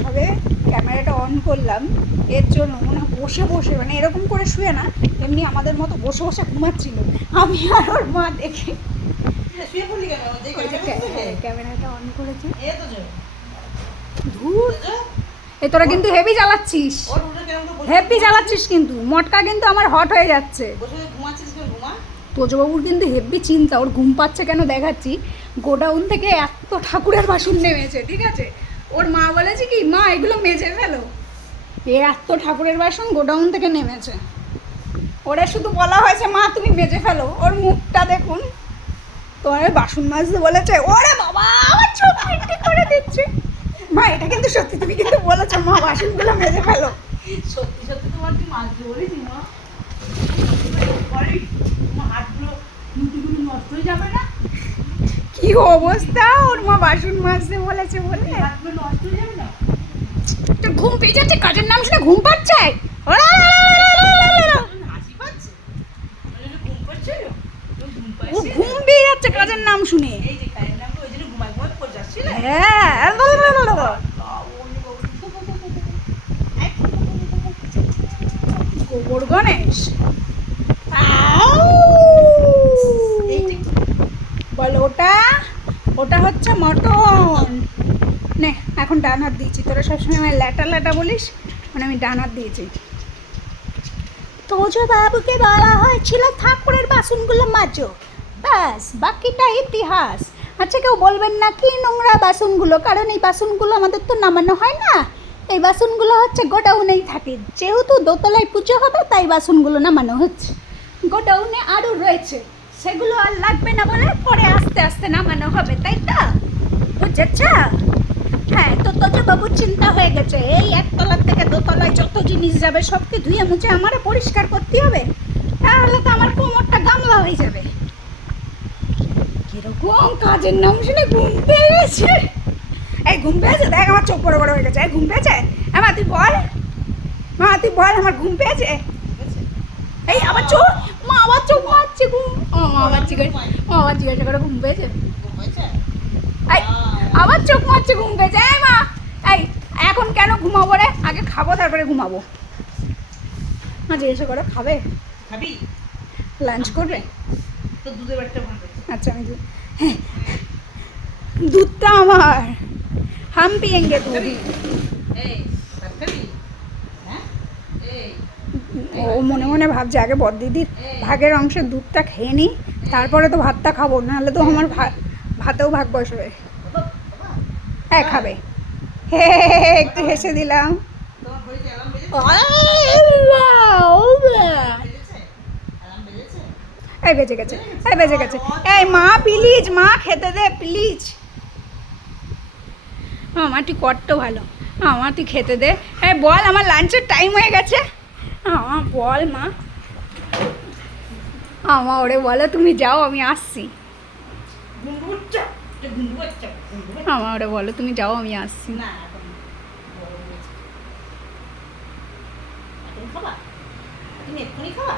সবে ক্যামেরাটা অন করলাম এর জন্য মনে হয় বসে বসে মানে এরকম করে শুয়ে না, এমনি আমাদের মতো বসে বসে ঘুমাচ্ছিল। আমি আর ওর মা দেখে ক্যামেরাটা অন করেছে। ধুর, এ তোরা কিন্তু হেভি জ্বালাচ্ছিস, হেভি জ্বালাচ্ছিস কিন্তু। মটকা কিন্তু আমার হট হয়ে যাচ্ছে। তোজবাবুর কিন্তু হেভি চিন্তা, ওর ঘুম পাচ্ছে কেন দেখাচ্ছি। গোডাউন থেকে এত ঠাকুরের বাসন নেমেছে, ঠিক আছে। ওর মা বলেছে কি, মা এগুলো মেজে ফেলো। এ এত ঠাকুরের বাসন গোডাউন থেকে নেমেছে, ওরা শুধু বলা হয়েছে মা তুমি মেজে ফেলো। ওর মুখটা দেখুন। তোমার বাসন মাজতে বলেছে, ওরে বাবা আমার চোখ মিটকে করে দিচ্ছে। মা এটা কিন্তু সত্যি, তুমি কিন্তু বলেছো মা বাসনগুলো মেজে ফেলো। সত্যি সত্যি তোমার কি মাজতে বলেছি মা? হাতগুলো মুটিগুলো নষ্ট হয়ে যাবে না? কি অবস্থা, ওর মা বাসন মাজতে বলেছে বলে হাতগুলো নষ্ট হয়ে যাবে না? ঘুম পেয়ে যাচ্ছে, কাজের নাম শুনে ঘুম পাচ্ছে। হাসি পাচ্ছে, ঘুম পাচ্ছে, ও ঘুম পেয়ে যাচ্ছে কাজের নাম শুনে। এই যে কাজের নাম ওই জন্য ঘুমাই ঘুমাই করে যাচ্ছি না। হ্যাঁ, গোবর গণেশ বল। ওটা ওটা হচ্ছে মটন। নে এখন ডান হাত দিয়েছি, তোরা সবসময় আমার ল্যাটা ল্যাটা বলিস, মানে আমি ডান হাত দিয়েছি। তোজো বাবুকে বলা হয়েছিল ঠাকুরের বাসনগুলো মাজো, ব্যাস বাকিটা ইতিহাস। আচ্ছা কেউ বলবেন না কি নোংরা বাসনগুলো, কারণ এই বাসনগুলো আমাদের তো নামানো হয় না, এই বাসনগুলো হচ্ছে গোডাউনেই থাকে। যেহেতু দোতলায় পুজো হবে তাই বাসনগুলো নামানো হচ্ছে। গোডাউনে আরও রয়েছে, সেগুলো আর লাগবে না বলে পরে আস্তে আস্তে নামানো হবে, তাই তো? বুঝেছ? হ্যাঁ, তো তোজো বাবুর চিন্তা হয়ে গেছে, এই একতলার থেকে দোতলায় যত জিনিস যাবে সবকে ধুয়ে মুছে আমারে পরিষ্কার করতে হবে, তাহলে তো আমার কোমরটা গামলা হয়ে যাবে। কিরকম কাজের নাম শুনে ঘুম পেয়ে গেছে। এই ঘুম পেয়েছে, দেখ আমার চোখ বড় বড় হয়ে গেছে। এই ঘুম পেয়েছে? মা তুই বল, মা তুই বল আমার ঘুম পেয়েছে। এই আবার চোখ, মা আবার চোখ মারছে ঘুম। ও মা আবার জিজ্ঞাসা করে ঘুম পেয়েছে। এই আবার চোখ মারছে ঘুম পেয়েছে। এই মা, এই এখন কেন ঘুমাবো রে? আগে খাবো তারপরে ঘুমাবো। মা জিজ্ঞাসা করো খাবে, খাবি? লাঞ্চ করবে? তো দুধের বাটিটা ভাঙবে। আচ্ছা আমি দুধটা আমার, হাম পিয়েঙ্গে দুধ। এই ভাত খাবি? হ্যাঁ এই ও মনে মনে ভাবছে আগে বড়দিদির ভাগের অংশের দুধটা খেয়ে নিই, তারপরে তো ভাতটা খাবো, নাহলে তো আমার ভাতেও ভাগ বসবে। হ্যাঁ খাবে। হে একটু হেসে দিলাম। তোমার ঘড়িতে অ্যালার্ম বেজেছে? অ্যালার্ম বেজেছে? এই বেজে গেছে, এই বেজে গেছে। এই মা প্লিজ, মা খেতে দে প্লিজ। আমার তুই কট্ট ভালো, আমার তুই খেতে দে। হ্যাঁ বল, আমার লাঞ্চের টাইম হয়ে গেছে। আমার বল মা, আমার ওরে বলো তুমি যাও আমি আসছি। আমার ওরে বলো তুমি যাও আমি আসছি। না এখন বড় হয়েছে। এখন খাবা? তুমি এক্ষুনি খাবা?